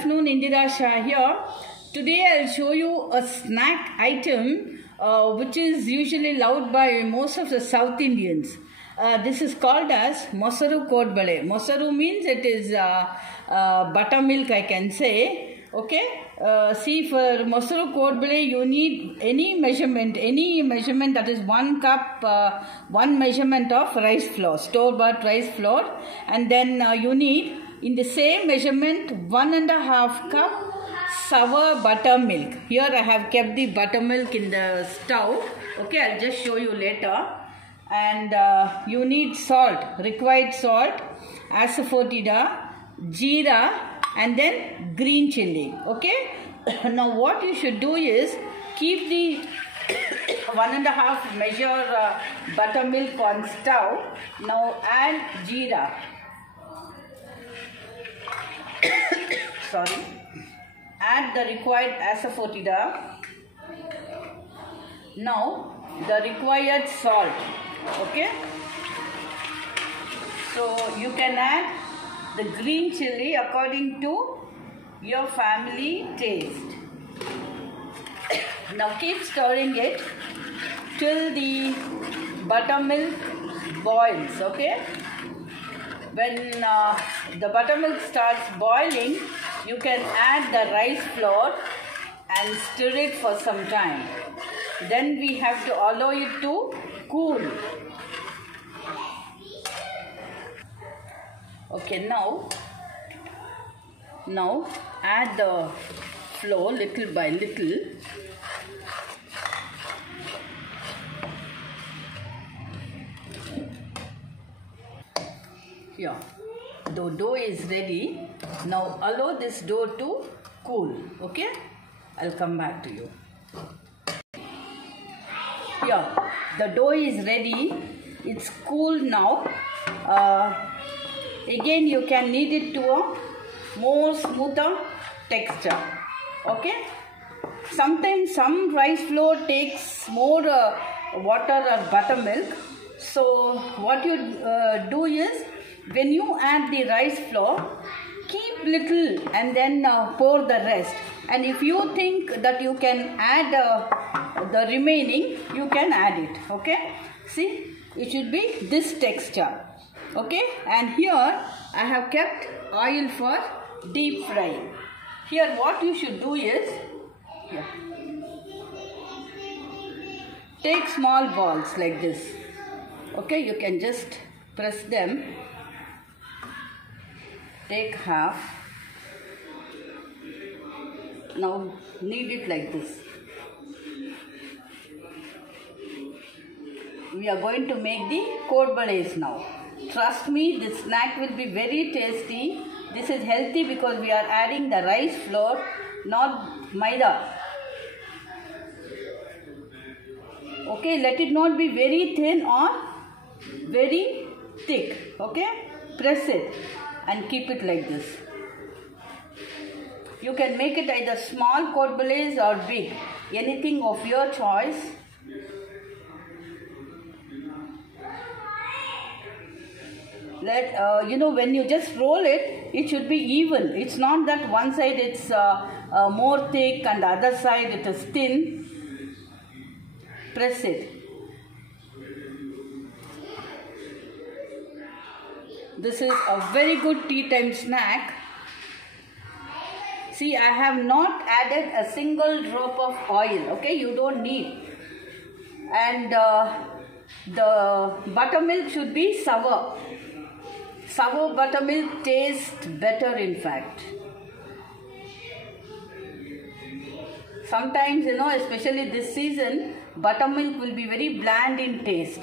afternoon, Indira Shah here. Today I'll show you a snack item which is usually loved by most of the South Indians. This is called as Mosaru Kodbale. Mosaru means it is buttermilk, I can say. Okay. See, for Mosaru Kodbale you need any measurement that is 1 cup, 1 measurement of rice flour, store-bought rice flour, and then you need in the same measurement 1.5 cup sour buttermilk. Here I have kept the buttermilk in the stove. Okay, I'll just show you later. And you need salt, required salt, asafoetida, jeera, and then green chilli. Okay. Now what you should do is keep the 1.5 measure buttermilk on stove. Now add jeera. Sorry. Add the required asafoetida. Now the required salt. Okay. So you can add the green chilli according to your family taste. Now keep stirring it till the buttermilk boils. Okay. When the buttermilk starts boiling, you can add the rice flour and stir it for some time. Then we have to allow it to cool. Okay, now add the flour little by little. Here, the dough is ready. Now allow this dough to cool. Okay, I'll come back to you. Here, the dough is ready. It's cool now. Again, you can knead it to a more smoother texture. Okay. Sometimes some rice flour takes more water or buttermilk. So what you do is, when you add the rice flour, keep little and then pour the rest. And if you think that you can add the remaining, you can add it. Okay. See, it should be this texture. Okay. And here I have kept oil for deep fry. Here what you should do is, take small balls like this. Okay, you can just press them. Take half. Now knead it like this. We are going to make the kodbales now. Trust me, this snack will be very tasty. This is healthy because we are adding the rice flour, not maida. Okay, let it not be very thin or very thick. Okay, press it and keep it like this. You can make it either small kodbales or big, anything of your choice. When you just roll it, it should be even. It's not that one side it's more thick and the other side it is thin. Press it. This is a very good tea time snack. See, I have not added a single drop of oil. Okay, you don't need. And the buttermilk should be sour. Sour buttermilk tastes better, in fact. Sometimes, especially this season, buttermilk will be very bland in taste.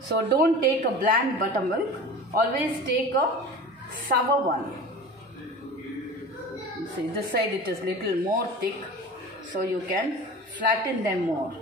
So don't take a bland buttermilk. Always take a sour one. See, this side it is little more thick, so you can flatten them more.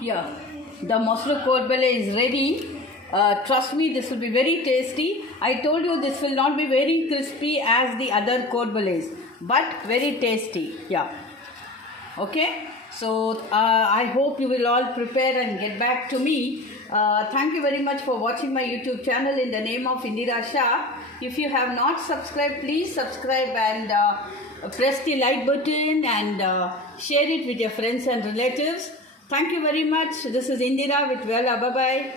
Here, the Mosaru Korbele is ready. Trust me, this will be very tasty. I told you this will not be very crispy as the other Korbeles, but very tasty. Yeah. Okay. So, I hope you will all prepare and get back to me. Thank you very much for watching my YouTube channel in the name of Indira Shah. If you have not subscribed, please subscribe and press the like button and share it with your friends and relatives. Thank you very much. This is Indira with Vela. Bye-bye.